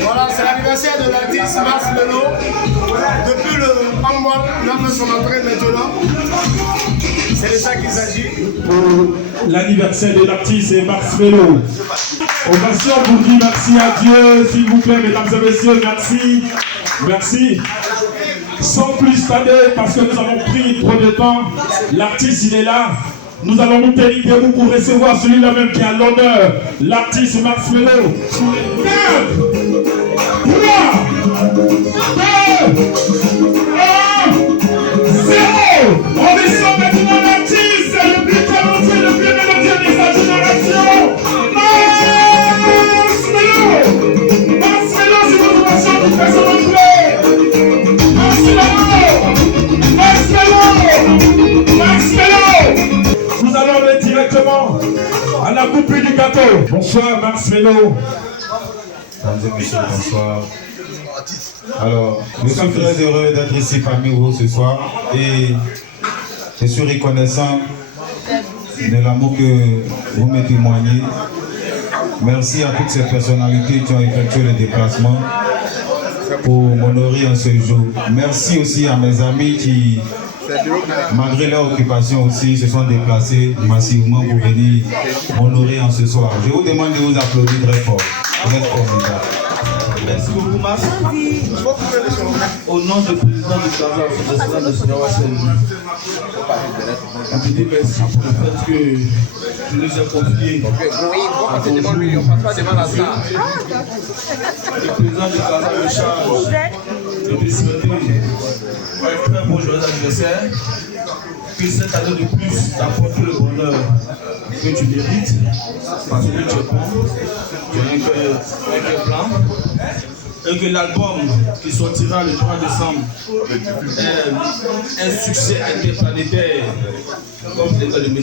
Voilà, c'est l'anniversaire de l'artiste Marshmello. Depuis le handball, il a fait son entrée maintenant. C'est de ça qu'il s'agit. L'anniversaire de l'artiste Marshmello. Ovation pour dire merci à Dieu, s'il vous plaît, mesdames et messieurs, merci. Merci. Sans plus tarder, parce que nous avons pris trop de temps, l'artiste il est là. Nous allons nous tenir debout pour recevoir celui-là même qui a l'honneur, l'artiste Marshmello. 9, 3, 2, 1, 0. On descend maintenant l'artiste, le plus talentueux, le plus mélodieux de sa génération. Marshmello, c'est votre passion qui fait son entrée. Marshmello. Nous allons aller directement à la coupe du gâteau. Bonsoir Marshmello. Mesdames et messieurs, bonsoir. Alors, nous sommes très heureux d'être ici parmi vous ce soir et je suis reconnaissant de l'amour que vous me témoignez. Merci à toutes ces personnalités qui ont effectué le déplacement pour m'honorer en ce jour. Merci aussi à mes amis qui, malgré leur occupation aussi, se sont déplacés massivement pour venir m'honorer en ce soir. Je vous demande de vous applaudir très fort. Vous êtes formidables. Merci beaucoup, Max. Au nom du président du Casa de Sinawa Senji, on te dit merci pour le fait que tu nous as confié. Le président du Casa de charge de te souhaiter un très bon joyeux anniversaire. Que cette année de plus t'apporte le bonheur que tu mérites, parce que tu es bon, tu as un cœur blanc, et que l'album qui sortira le 3 décembre est un succès interplanétaire, comme les de mes et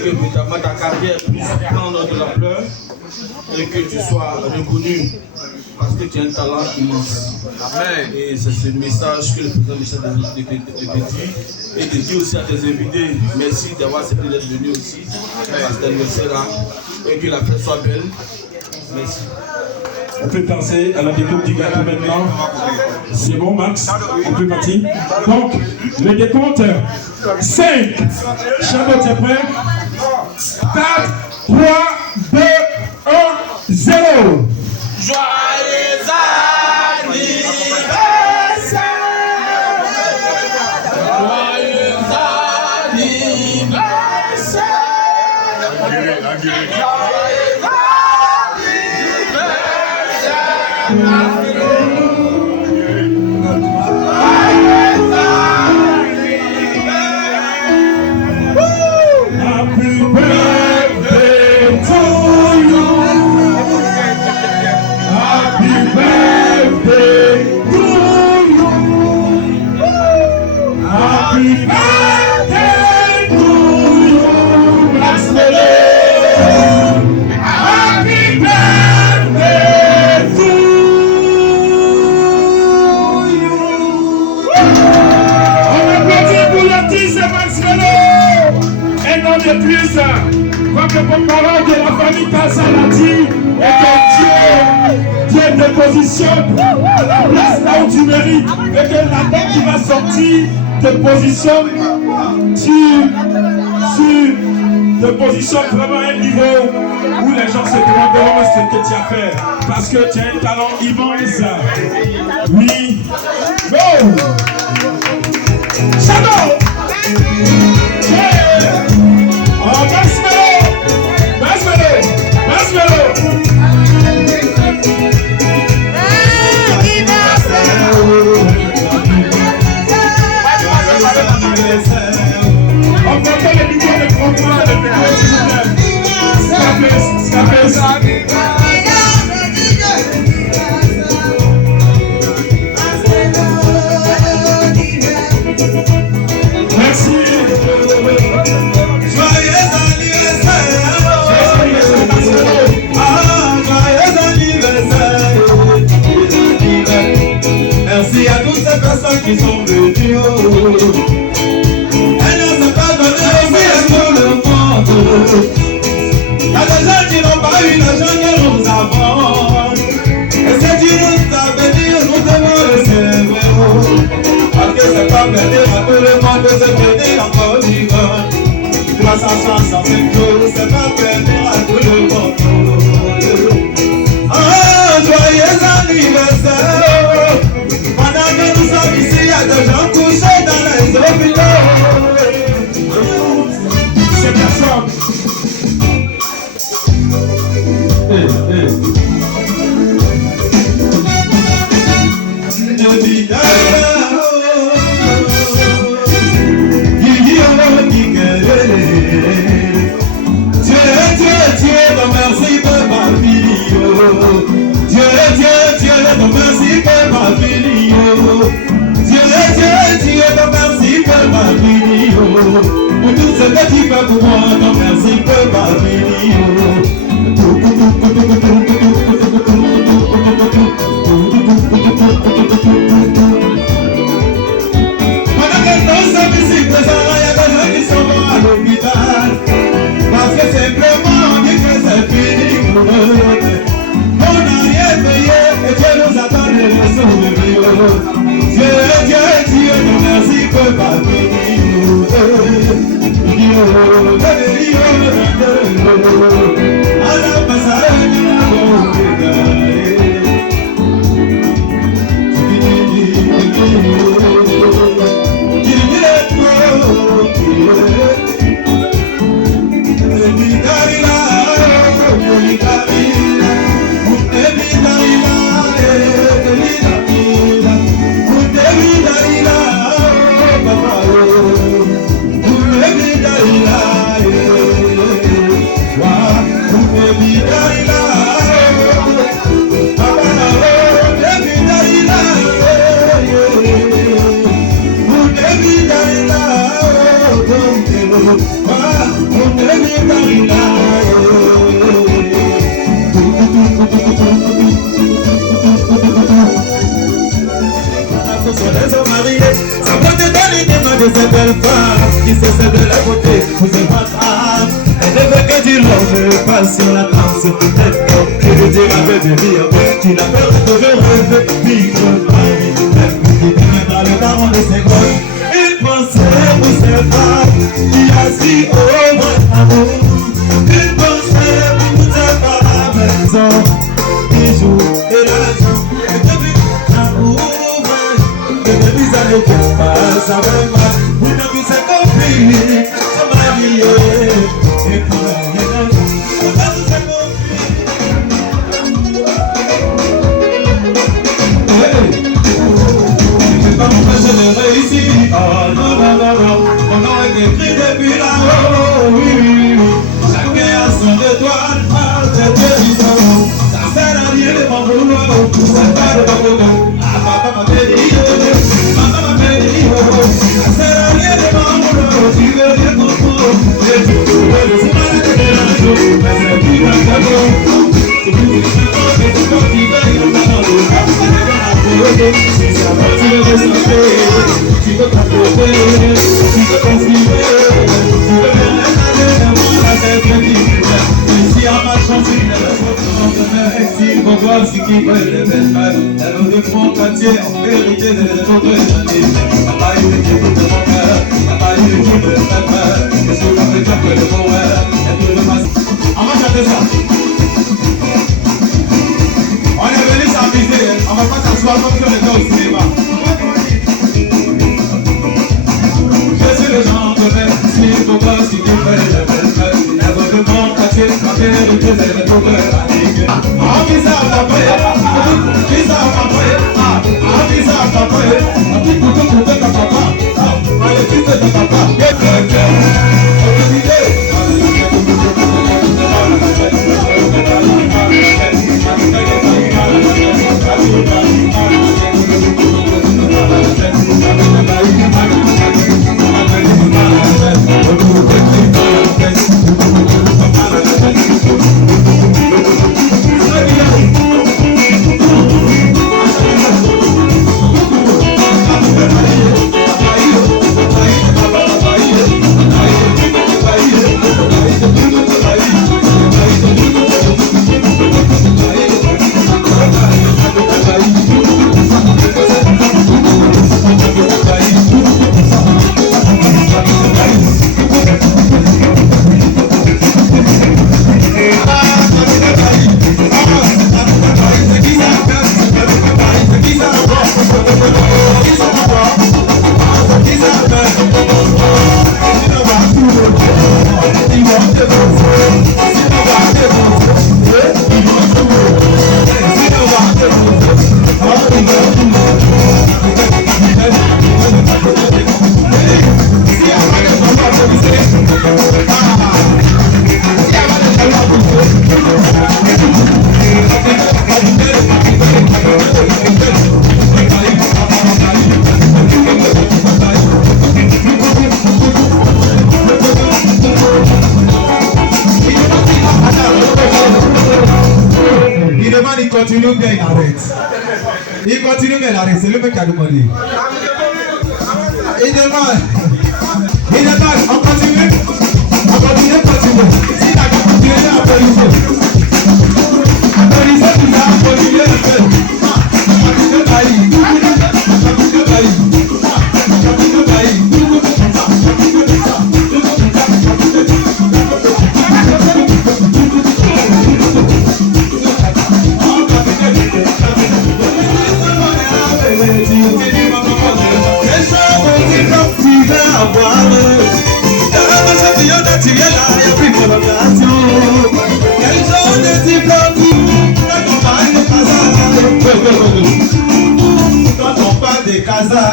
que notamment ta carrière puisse prendre de l'ampleur, et que tu sois reconnu parce que tu as un talent immense. Amen. Et c'est ce message que le président Michel de dit. Et de dire aussi à tes invités, merci d'avoir accepté d'être venu aussi à cet anniversaire-là. Et que la fête soit belle. Merci. On peut passer à la découpe du gâteau maintenant. C'est bon, Max? On peut partir. Donc, le décompte 5. Chabot, tu es prêt? 4, 3, 2, 1, 0. Joyeux de plus, comme le porte-parole de la famille Kassalati, et que Dieu te positionne à la place là où tu mérites, et que la date qui va sortir te positionne vraiment à un niveau où les gens se demanderont ce que tu as fait, parce que tu as un talent immense. Oui. Go! Shadow! Oh, Marshmello! Marshmello! Marshmello! On peut les micros de contrôle de Scarface. Merci. Merci à toutes ces personnes qui sont venues. Elles ne sont pas données aussi à tout le monde. Il y a des gens qui n'ont pas eu de ça fait que c'est pas perdu à tout le monde. Joyeux anniversaire. Pendant que nous sommes ici, il y a des gens couchés dans les hôpitaux. C'est personne. Merci pour ma vie. Dieu, merci pour ma vie. Dieu, merci pour ma vie. Pour tout ce que tu fais pour moi, merci pour ma vie. Pendant que nous sommes ici présents, il y a des gens qui sont morts à l'hôpital. Parce que simplement on dit que c'est fini pour eux. On n'a rien payé et Dieu nous attend de nous sauver. Dieu, merci pour ma vie. De cette belle femme qui s'essaie de la beauté, vous êtes votre âme. Elle ne veut que du long, pas sur la danse. Je veux dire avec des rires, tu n'as peur de toujours rêver, vivre ma vie. Même qui deviendra le daron de ses gosses. Une pensée pour cette femme qui a si haut votre amour. Une pensée pour cette femme, maison, bijoux et l'argent. Et depuis l'amour, et depuis ça ne fait pas, ça va mal. Vous n'avez plus cette copine, ça m'a lié. Et pour rien, on a tout cette copine. C'est pas mon frère, je l'ai réussi. Oh non, non, non, non. On aurait écrit depuis là-haut. Oui, oui, oui. Chacun a son étoile, c'est Dieu qui s'en. Ça sert à rien de m'en vouloir. C'est pas de ma faute. Ah, papa m'a béni. Maman m'a béni. Ça sert à rien de m'en vouloir. Tu veux bien comprendre. Et tu veux le soir de un jour. Mais c'est plus un cadeau. C'est plus un cadeau. Mais c'est quand tu veux, il va dans le cas. C'est dans la beauté. Si ça va, tu veux ressentir. Tu veux t'approcher. Tu veux construire. Tu veux bien aller dans la tête de l'hiver. Ici à ma chance, il y a la faute de mer. Exil, pour voir ce qui peut être les belles mains. La loi de mon quartier, en vérité, c'est les autres années. N'a pas eu l'équipe de mon père. N'a pas eu l'équipe de ta mère. Qu'est-ce que ça fait dire que le bon air? Il y a tout le masque. On va chanter ça. On est venu s'amuser. On va pas s'asseoir comme si on était au cinéma. Je suis le genre de mec. Si pour voir ce qui peut être les belles mains. La loi de mon quartier, ma vérité, c'est les autres années. Ah, qui ça va payer? Qui ça va payer? Ah, qui ça va payer? Ah, qui peut te faire papa? Ah, allez, qui te fait papa? demande, il continue bien, il arrête. Il continue bien, il arrête. C'est le mec qui a demandé. Il demande, on continue. On continue. Si t'as continué, applaudissez. Applaudissez, tu as continué un peu. Continue Paris. Continue Paris. Continue Paris. Quand on parle de Casa,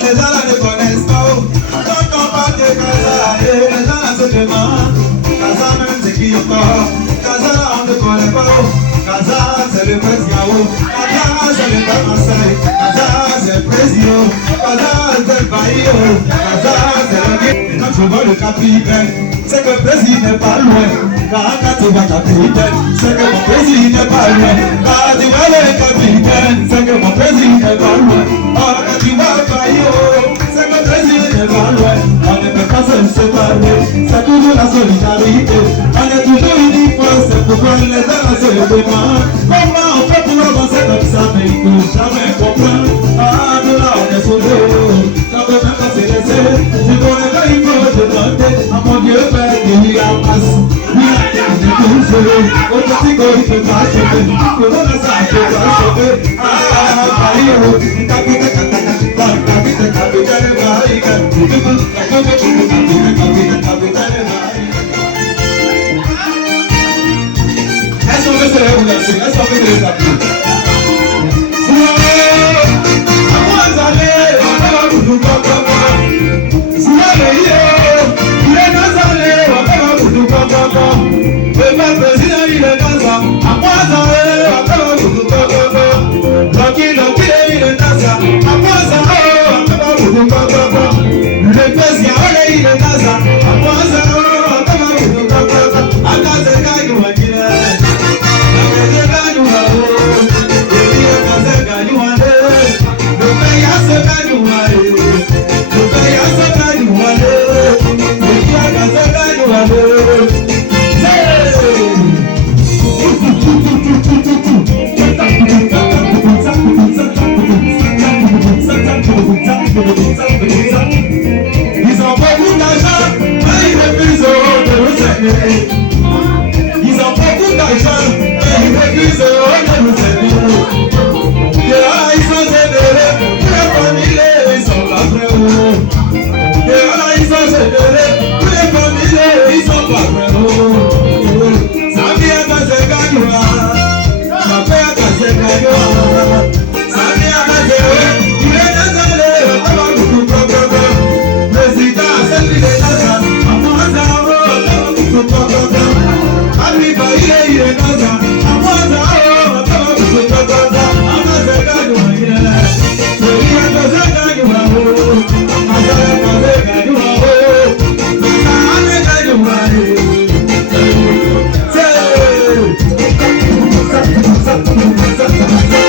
les gens là ne connaissent pas. Quand on parle de Casa, les gens là se demandent Casa même c'est qui encore. Casa là on ne connaît pas. Casa c'est le président. Casa c'est le père Marseille. Casa c'est le président. Casa c'est le baillot. Casa c'est le guide. Quand tu vois le capitaine, c'est que le président n'est pas loin. Quand tu vois le capitaine, c'est que mon président n'est pas loin. Quand tu vois le capitaine, c'est que mon président n'est pas loin. Quand tu vois le baillot, c'est que le président n'est pas loin. On ne peut pas se séparer, c'est toujours la solidarité. On est toujours unis, c'est pourquoi les gens se demandent comment on fait pour avancer comme ça, mais il ne faut jamais comprendre. Ah, nous là on est sauvés, ça peut même pas se laisser. Tu connais pas, il faut demander à mon Dieu, Père, qu'il y a masse. Oui, on est toujours au petit go, il ne peut pas choper. Comment ça, il ne peut pas choper. Ah, Paris, est-ce qu'on peut se relancer? Est-ce qu'on peut se relancer? Ils ont beaucoup d'argent, mais ils refusent de nous aider. Ils ont beaucoup d'argent, mais ils refusent de nous aider. Et là, ils sont généreux, pour les familles, ils sont pas prêts. Et là, ils sont généreux, pour les familles, ils sont pas prêts. Ça vient dans ce gagnant, ça fait dans ce gagnant. Ça vient dans ce gagnant. Hey!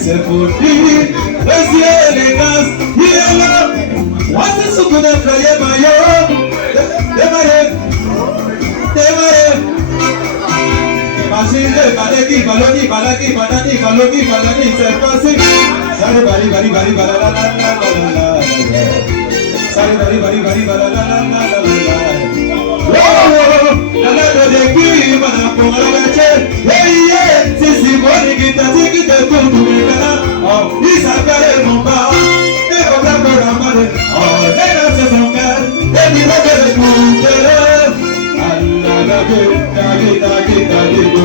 C'est pour lui, vas-y élégance, il est là. Moi c'est ce qu'on a fait, maillot, démarrer. Imagine, balaki, baloni, balaki, balani, baloni, balani, c'est facile. Sale bali, bali, bali, balala, la la la la. Sale bali, bali, bali, balala, la la la la. Oh, la la de qui, mana pour la gache. Hey yeah, si boni kita, si kita tout kana. Oh, il s'appelle mon pas. Et on va pour la mare. Oh, et la saison car, et il va te couper. Allah dagi, dagi, dagi, dagi do.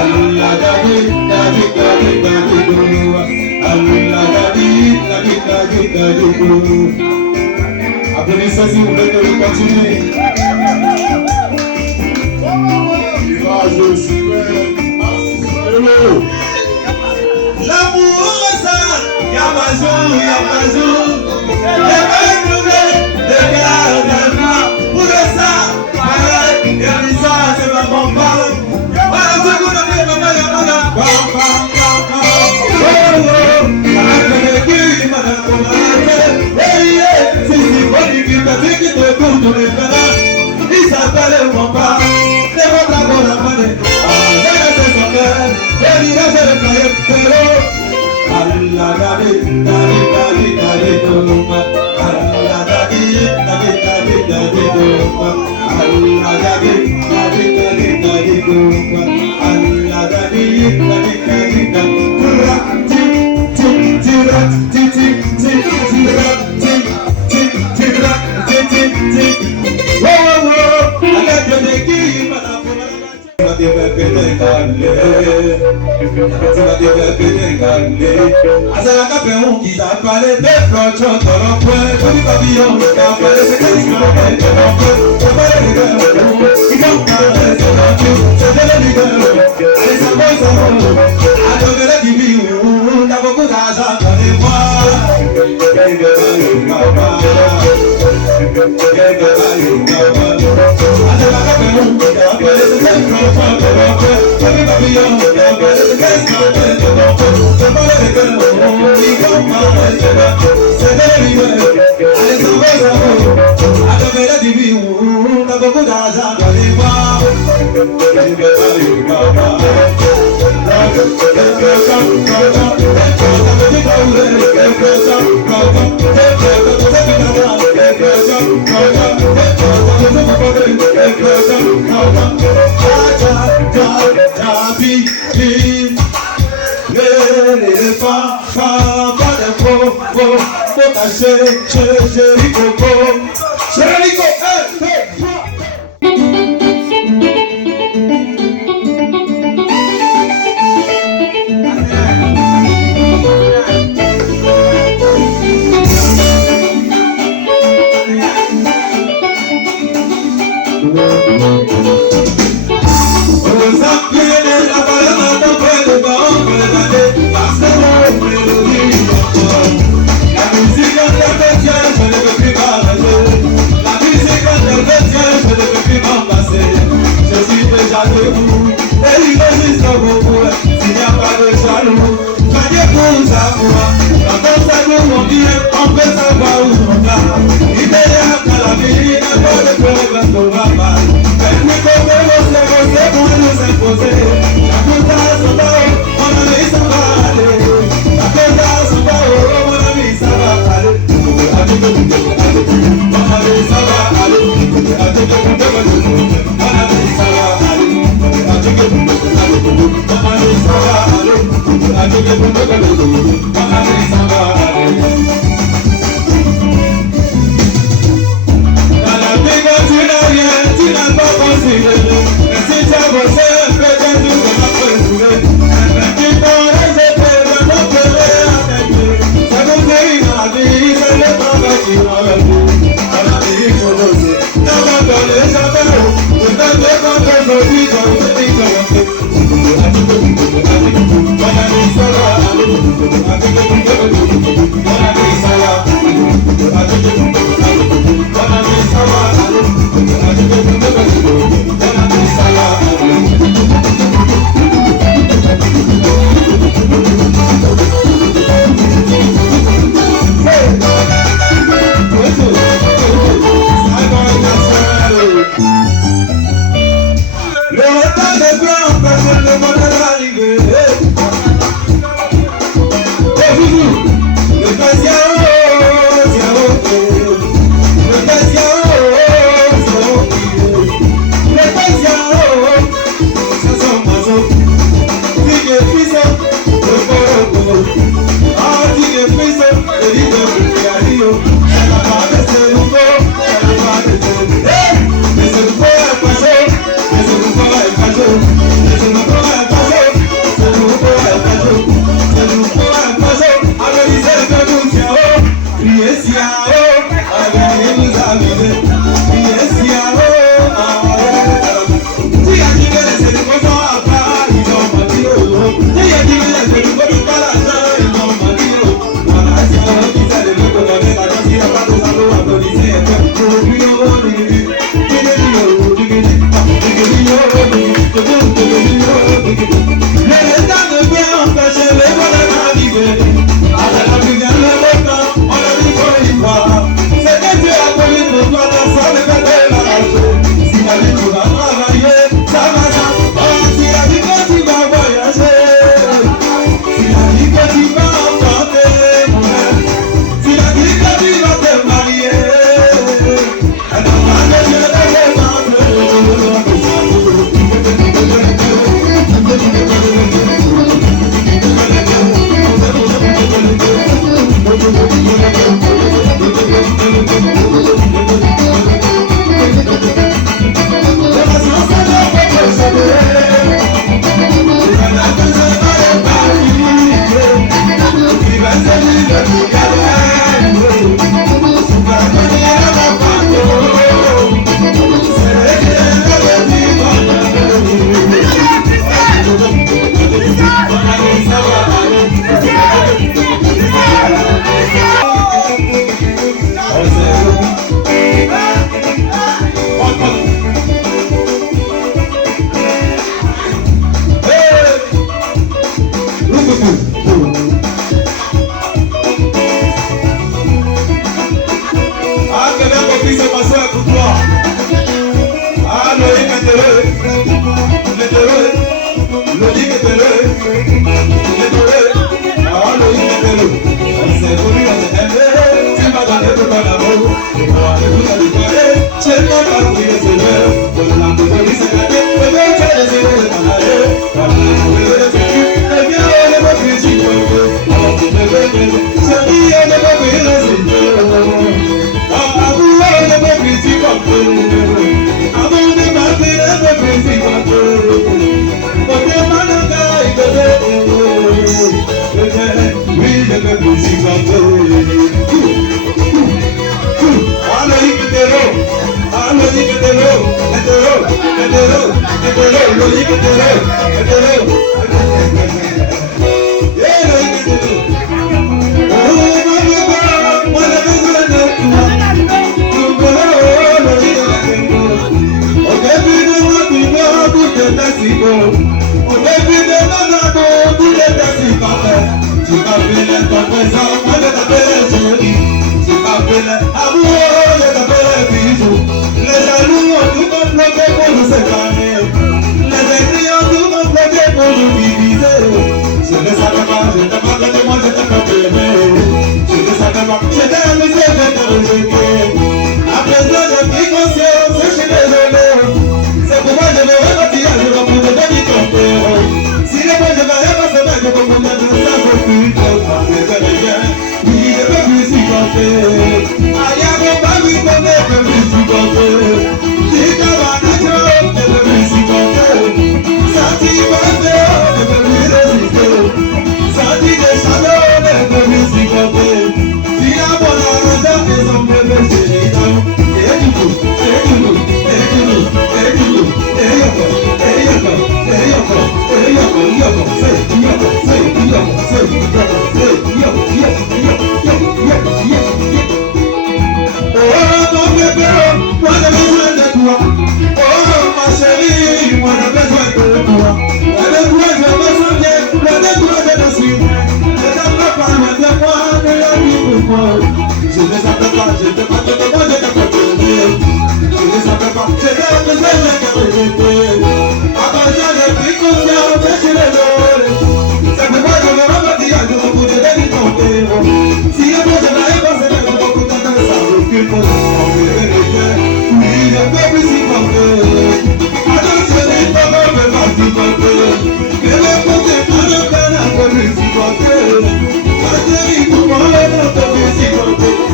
Allah dagi, dagi, dagi, dagi do. Allah dagi, dagi, dagi, dagi do. Applaudissez si vous voulez que vous continuez. Mirage super. Hello. L'amour ça, y'a pas jour, y'a pas jour. Les bonnes nouvelles, les gardes pour le ça, pareil, y'a des ça, c'est ma bombe. Voilà ce qu'on a fait, maman, y'a pas de bam, bam, bam, bam. Oh, oh, la gueule qui m'a Merci,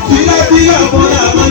Tira, tira, por la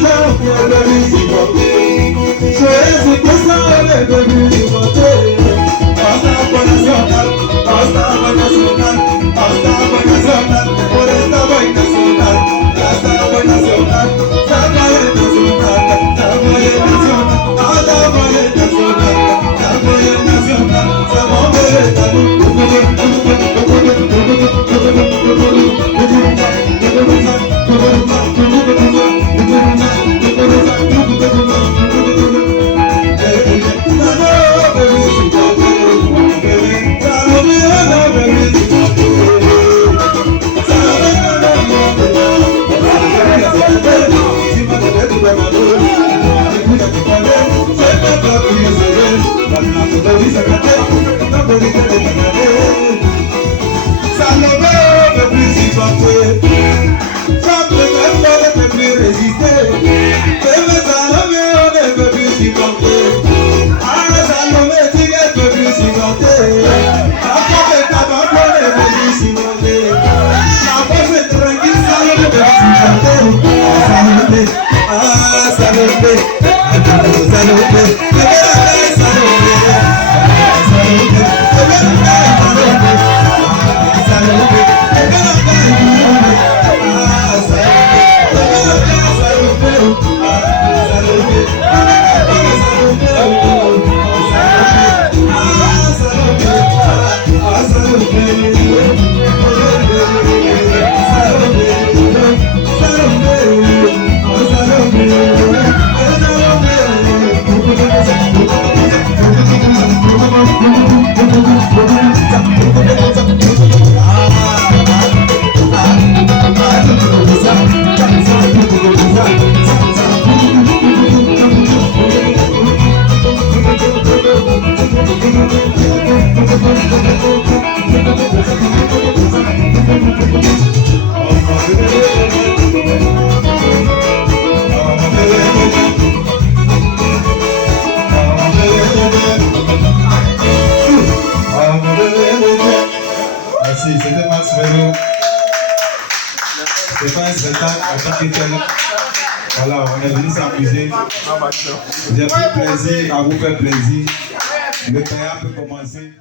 merci. C'était Max Melo. C'est pas un spectacle en tant que tel. Voilà, on est venu s'amuser. J'ai pris plaisir à vous faire plaisir. Le payant peut commencer.